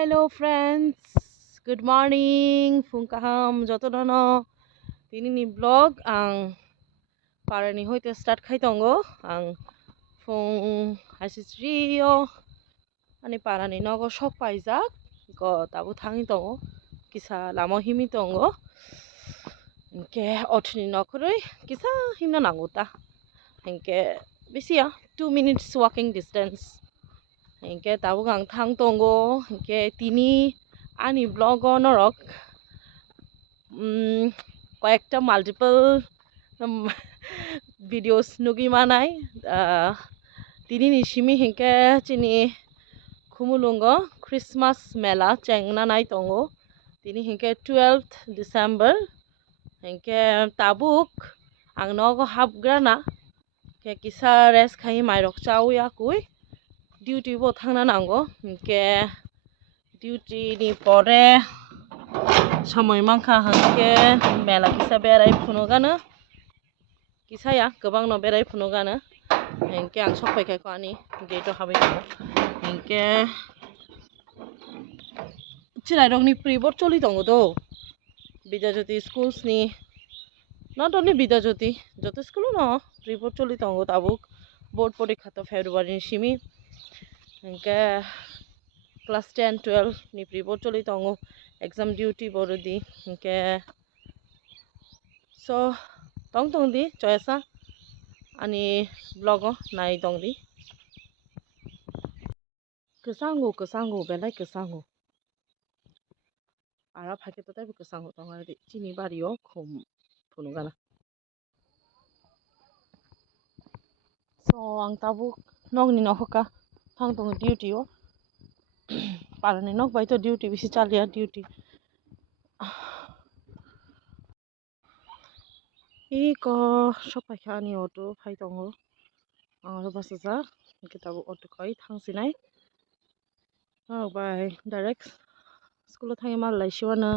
Hello friends, good morning. Fungkaham joto dono tini ni vlog ang para ni hoite start khai tongo ang fung hasitrio ani para ni nogo shok paijak go tabu thangi tongo kisa lamo himi tongo ke othni nokroi kisa himna nanguta henke bisia 2 minutes walking distance Hingke tabu gang thang tongo hingke tini ani blog norok কয়েকটা multiple videos nugi manai tini ni simi hingke chini khumulungo Christmas mela chengna nai tongo tini hingke 12th December hingke tabuk ang nogo hapgrana ke kisa res khai mairok chauya kui duty bo thangna nango hingke duty ni pore সময় মাংখা হাঁকে মেলা কিসা বেড়াই ফুনো গানো কিসায়া गोबां न बेराय फुनो गानो हेंके आं सफायखायखौ आनि गेटआव हाबै दङ हेंके चिरायरंनि प्रिबोर्ड चलि दङ दो बिद्याज्योति स्कुल्सनि नट ओनलि बिद्याज्योति जत स्कुल न प्रिबोर्ड चलि दङ ताबुक बोर्ड परीक्षा तो फेब्रुवारि सिमि हेंके क्लास 10 12 नि प्रिबोर्ड चलि दङ exam duty borodi hingke so tong di choyasa ani blogo nai di kesangu belai kesangu ara phake to tai kesangu tong di chini bario khum phunu gana so ang tabu nog ni nohoka thang tong duty o parani nok bai to duty bisi chalia duty iko sopai khani auto phai tongo ang basaja kitabu auto kai thangsinai bai direct school thangi mal laisiwana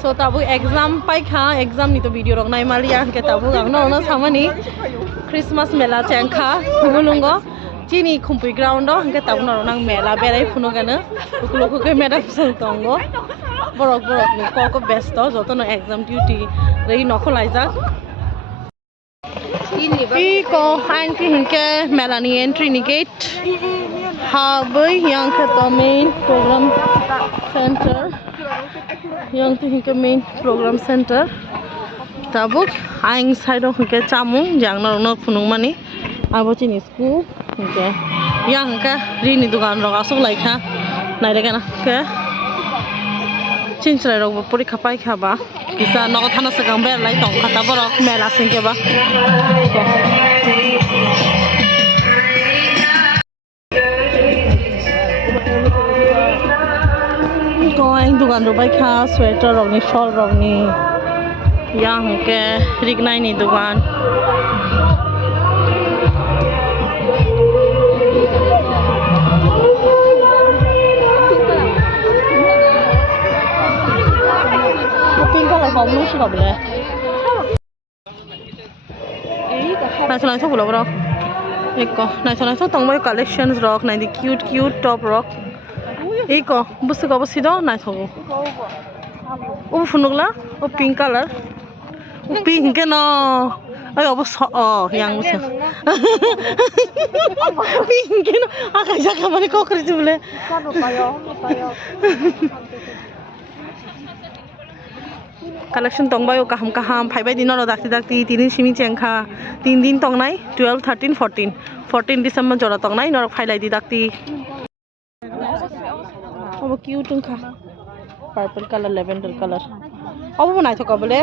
so tabu exam pai kha exam ni to video rok nai malia ke tabu ang no samani Christmas mela chengkha humulungo chini khumpui ground hangke tabno nang mela berai phuno gana kukulo ke madam sang tongo borok ni ko besto joto no exam duty rei nokolaijak iko hangki hingke mela ni entry ni gate habai yang khato main program center yang ti hingke main program center tabuk aing side hingke chamung jang no phunung mani abo chini school hingke yang hingke rini dukan rok asuk laikha nairega na ke चिंचराय रग परीक्षा पाइखा बा किसा नग थाना सगां बेर लाई तंग खाता बरक मेला सिंके बा कोई दुकान रो बाइखा स्वेटर रगनी शॉल रगनी yang ke rignai ni dukan không nuốt vào bể. Này sau này số của nó rock. Eko, này sau này số tông mấy collections rock này thì cute top rock. Eko, bút có bút đó này thôi. Ô phun nước lá, ô pink color. Ô pink cái nó. Ay bút yang bút. Pink cái nó. Cái gì cái mà nó có cái gì vậy? Collection tongbayo kaham phaibai dinoro dakti tinin simi chengkha 3 din tongnai 12 13 14 December jora tongnai norok phailai di dakti obo cute tungkha purple color lavender color obo nai thoka bole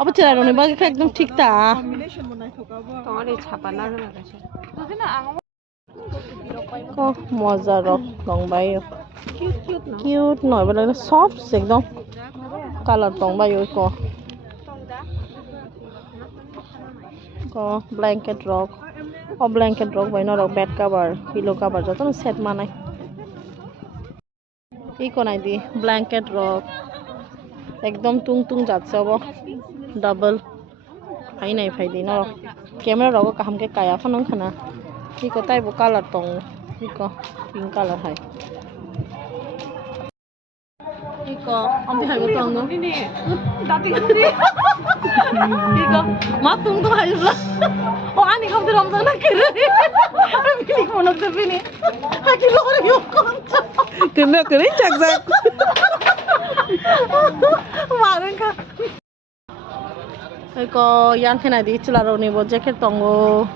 obo chera roni bagi kha ekdom ঠিক ta tongari chapa na jana gache ko moza rok tongbayo cute nổi bật lên soft एकदम color tong bayo ko blanket rock by no rock bed cover pillow cover joto no set manai iko nai di blanket rock एकदम tung jatse obo double Phai này phai đi nó camera đó có cầm cái cài phun nóng khăn à đi có tay bộ color tông đi có pink color hay đi có ông thì hay có tông không đi đã đi không đi đi có mắt tung có hay rồi anh đi không thì làm sao nó kêu đi mình không được gì nè hai kilo rồi yêu con cái này chắc chắc mà nên cả cái yang cái này đi chula rồi nè bộ jacket tongo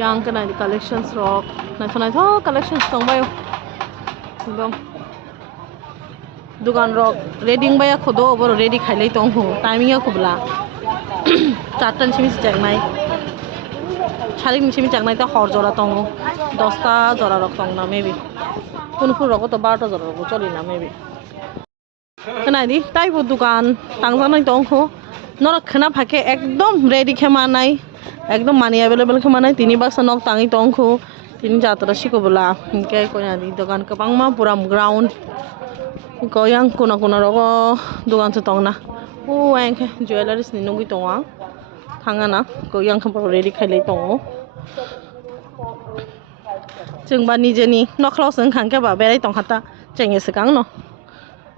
yang cái này đi collections rock này thôi collections tong bayo đúng दुकान रक raiding बाया खोदो ओबर ready खाइलै तंग हो timing खोबला 4टा निसिम जागनाय 4 निसिम जागनाय ता हर जरा तंग 10टा जरा रक तंग ना मेबी कुनफुर रक तो 12टा जरा रक चली ना मेबी कनादि टाइप दुकान तांजानाय तंग हो नर खना फाके एकदम रेडी खेमानाय एकदम मानी अवेलेबल खेमानाय 3 बाक्स नक तांगि तंग हो 3 जात्रा सिकोबला इनके कोयादि दुकान कबांमा पुरा ground có yang kuna rogo dugan sa tong na o ang jewelries ni nungi tong thanga na ko yang kham ready khailai tong jeng ba ni je ni no khlo seng khang ke ba berai tong hata cheng se kang no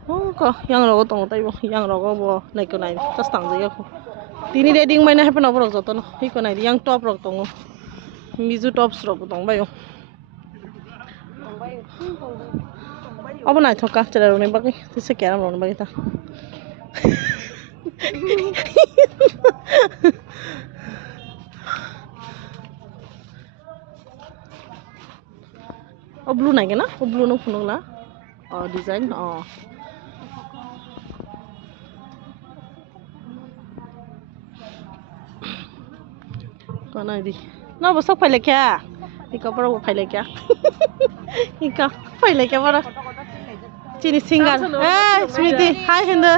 o ko yang rogo tong tai bo yang rogo bo nai ko nai tas tang je ko tini reading mai na happen over joto no hi ko nai yang top rok tong mizu tops rok tong ba yo अब नाइ थका चला रोने बाकी तिसे क्या रोने बाकी था अब ब्लू नाइ के ना अब ब्लू नो फुनोला डिजाइन कौन है दी ना बस सब पहले क्या इका पर वो पहले क्या इका पहले क्या पर Cini single. Smriti, hi Hindu.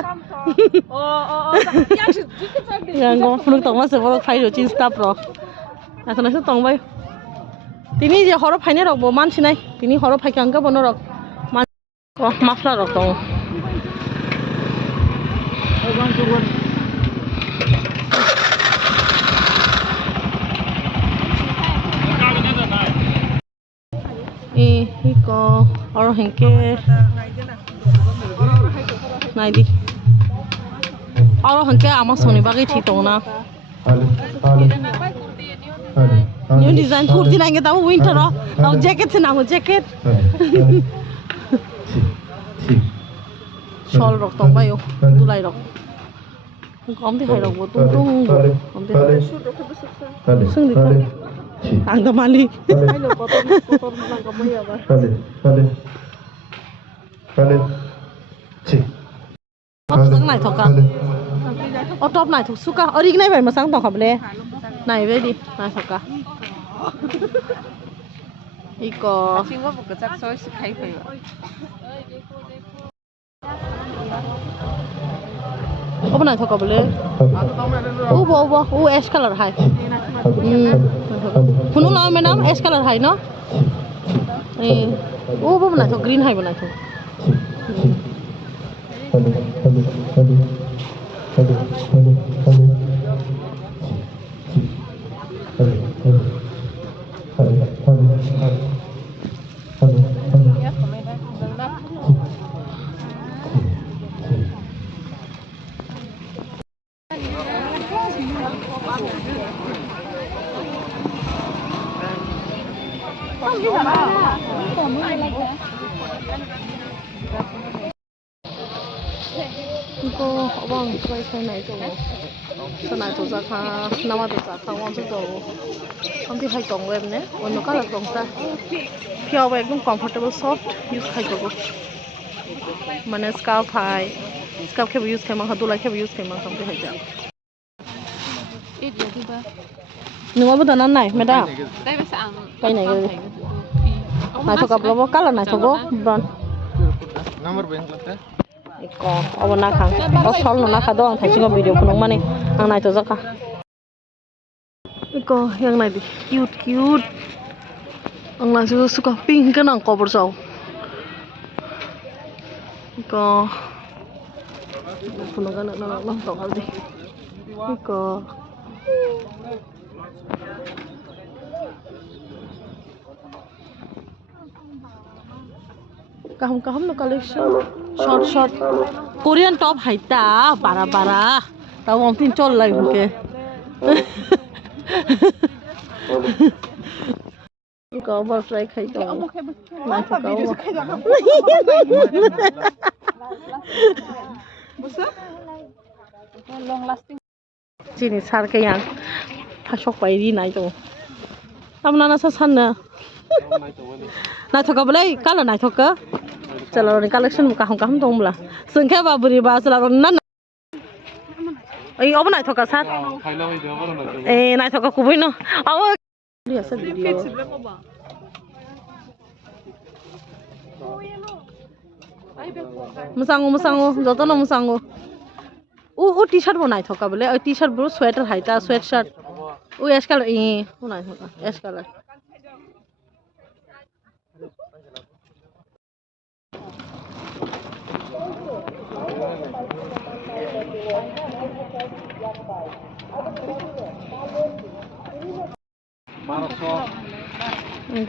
Yang ngomong penuh tong mas sebab file jo cini stop ro. Atau nasi tong bay. Tini je horor file rok bo man sinai. Tini horor file angka bono rok. Man, mafla rok tong. Iko orang hengke. Này đi hàng kia ama soni bagi thi tong na new design kurti nange ta winter ro au jacket se nango jacket shawl rok tong bayo dulai rok kom ti hai rok bo tung tung kom ti sung di ang da mali hai lo botol lang ka mai aba kale sáng này thọc à? Ở top này thọc suka, ở đi cái này phải mà sáng tỏ hợp lệ. Này về đi, này thọc à? 이거. 친구 보고 짝 소스 카이프요. Ở bên này thọc hợp lệ. Ô ash color hay. Phun nó mà nắm ash color hay nó. Bên này thọc green hay bên này thọc. 이거 어방 거의 살나이 좀 살나이 도자카 나와 도자카 원주도 한디 할 동웹네 어느 깔아 동사 피어가 एकदम comfortable soft use खाइ गो माने scarf हाय scarf के use खाइ मा हदुला के use खाइ मा हमते हाइ जा ए दिबा नङाबो दाना नाय मेदा दाइ बासा आं काइ नाय गो नाय थका ब्लबो काला नाय थगो ब्राउन नम्बर बेंक लते Iko, awan nakang. Osol no nakado ang thaising video punong mani. Ang naito zaka. Iko, yang naidi cute. Ang naito suka pink kan ang cover saw. Iko. Punong kana na lang to kaldi. Iko. Kaham no collection short Korean top haita bara tao mong tin chol lai ke có bao trai khai to mà có chỉ này sao cái yang phát sốc bay đi này to tao nó sao san nè này thôi cái này cái là này thôi cơ chalo ni collection kaham tong bla sengkhe ba buri ba chalo nan ai obo nai thoka sat e nai thoka kubui no aw dia sa video musango joto no musango o t-shirt bonai thoka bole o t-shirt bro sweater haita sweatshirt o ash color e bonai thoka ash color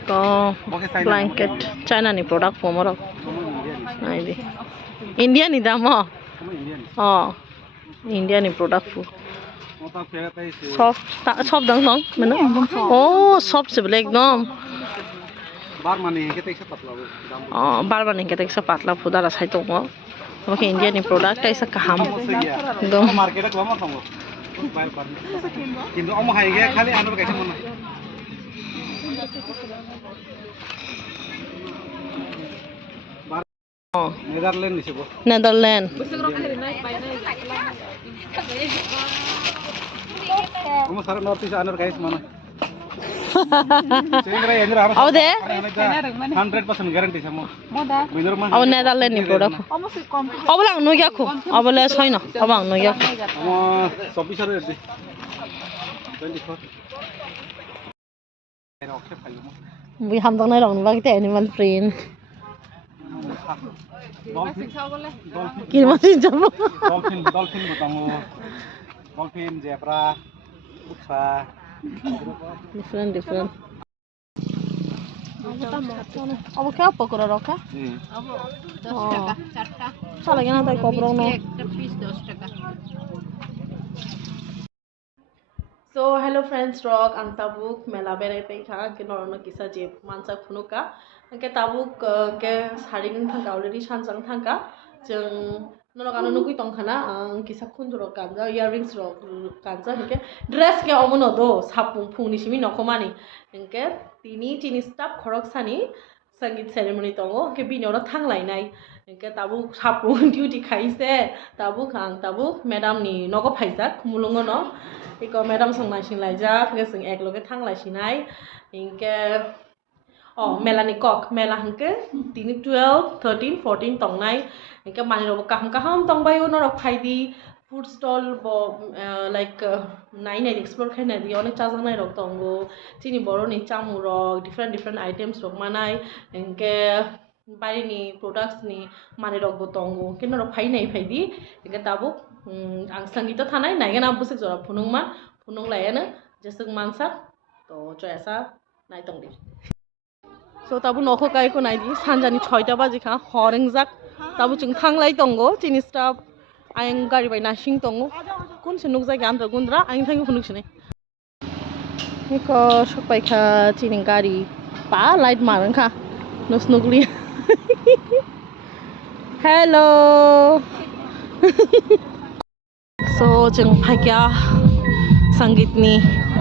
có blanket China ni product po moro ai di India ni damo India ni product po soft dang dong mana soft se black dom bar mane ke tek sa patla phuda ra sai to mo oke India ni product kaisa kaham dom market ko mo thongo কিন্তু অম high গে খালি আনর কাছে মনে Netherland নিছে গো Netherland অম সারা north east Anar কাছে মনে সেংরা এন্দ্র আর আউদে 100% guarantee সামো মোদা আউ Netherland নি product অবলাং নইয়া খু অবলে ছয় না অবাং নইয়া অম 24 এর দি 24 Vì hầm tông này đồng và cái tệ này vẫn print Kì mà xin chấm Dolphin của tông Dolphin, zebra, utsa Different Abo kya pakura roka? Abo 10 taka, 4 ta Chala gana tai koprong no Ekta piece 10 taka So hello friends rock ang tabuk mela berai pekha ke norno kisa je mansa phunuka ke tabuk ke saring thangka already sanjang thangka jeng norok anu nugui tongkhana ang kisa khunjro kanja earrings rok kanja ke dress ke omono do sapung phungni simi nokomani ke tini staff khorok sani संगीत ceremony tongo ke binora thanglai nai ke tabuk sapung duty khaise tabuk ang tabuk madam ni nogo phaijak mulungo no iko madam songnai singlai jak ke sing ekloge thanglai sinai inke melani kok mela hangke tini 12 13 14 tongnai inke mani robo kaham tongbai norok phaidi food stall bo like nai explore khai nai di onek chajang nai rok tongo chini boro ni chamu rok different items rok manai inke bari ni products ni mani rok bo tongo kino rok phai di inke tabuk ang sangito thanai naigana busik jora phunung layana jesung mansak to choyasa nai tongdi so tabu nokho kai ko nai di sanjani 6 ta baji kha horengjak tabu chung thanglai tongo chini staff Aing gari bai nashing tongo kun senuk jai gan gundra aing thangi phunuk sine niko sokpai kha chini gari pa light marang kha nosnugli hello so jeng phaikia sangeet ni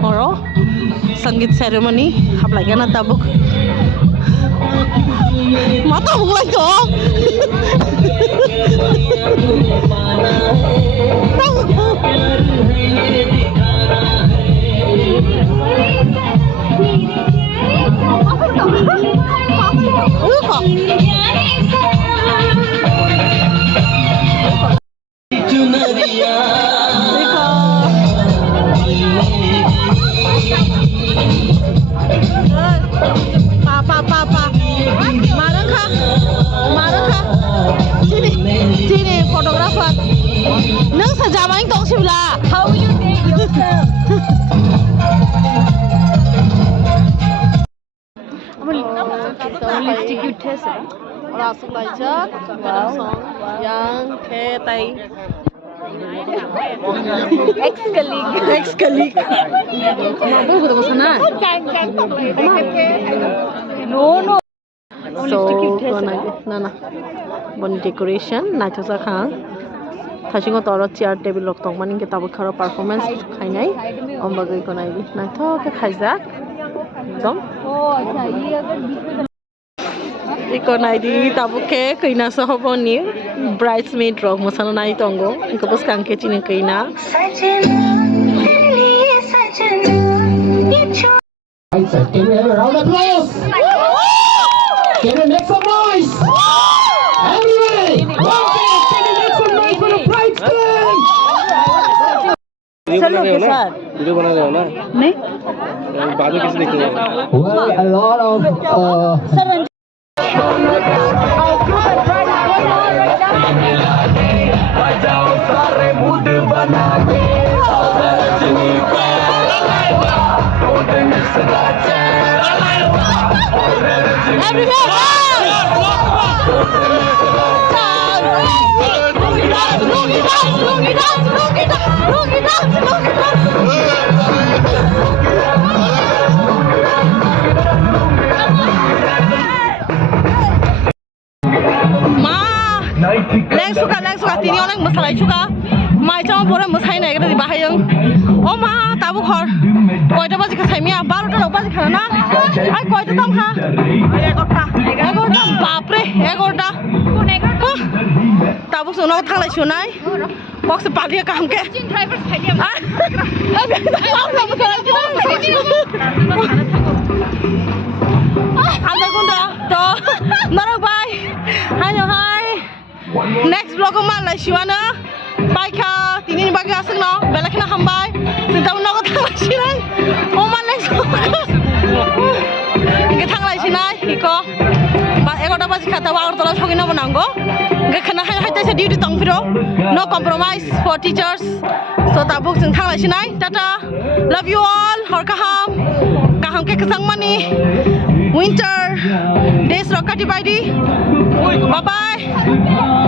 oro sangeet ceremony hablai gana tabuk mata mulai dong Sini photographer. Nang sa jamang tong sibla. How you take yourself? taste it. Rasuk laijak, yang ke tai. Ex-colleague. Kenapa ketemu sana? No. So, na. Bon decoration, na chosa khang. Thashingo toro chair table lok tong maning kita bukharo performance khainai. Ombagai konai di. Na to ke khaijak. Dom. Oh, अच्छा ये अगर बीच में Iko nai di tabuke kaina sohoboni bridesmaid rok mosano nai tongo. Iko bos kangke chini kaina. Can we have a round of applause? Can we make some noise? Everybody! Can we make some noise for the bridesmaid? चलो के साथ video बना रहे हो ना नहीं बाद में किसी देखेंगे Well, a lot of Leng suka tini orang masalai juga. Mai cuma boleh masai naik dari bahayang. Oh ma, tabu khor. Kau itu pasti kesai mia, baru tu lepas kerana na. Ay kau itu tam ha. Egorta, bapre, egorta. Tabu suno thang lai sunai. Box pagi kam ke. Driver khai dia. Ada gunda, to. Marah bye. Hai. Next vlog ma lai shiwana. Bye ka. Tini bagi asing no. Bela kena hambai. Sinta uno ko thang lai sinai. Oh ma next vlog. Inge thang lai sinai. Iko. Ba egota baji khata wa ortola sogina banango. Inge kena hai taise duty tong firo. No compromise for teachers. So tabuk jeng thang lai sinai. Tata. Love you all. Hor kaham. Kaham ke kesang mani. Winter days rokati baidi. Bye bye.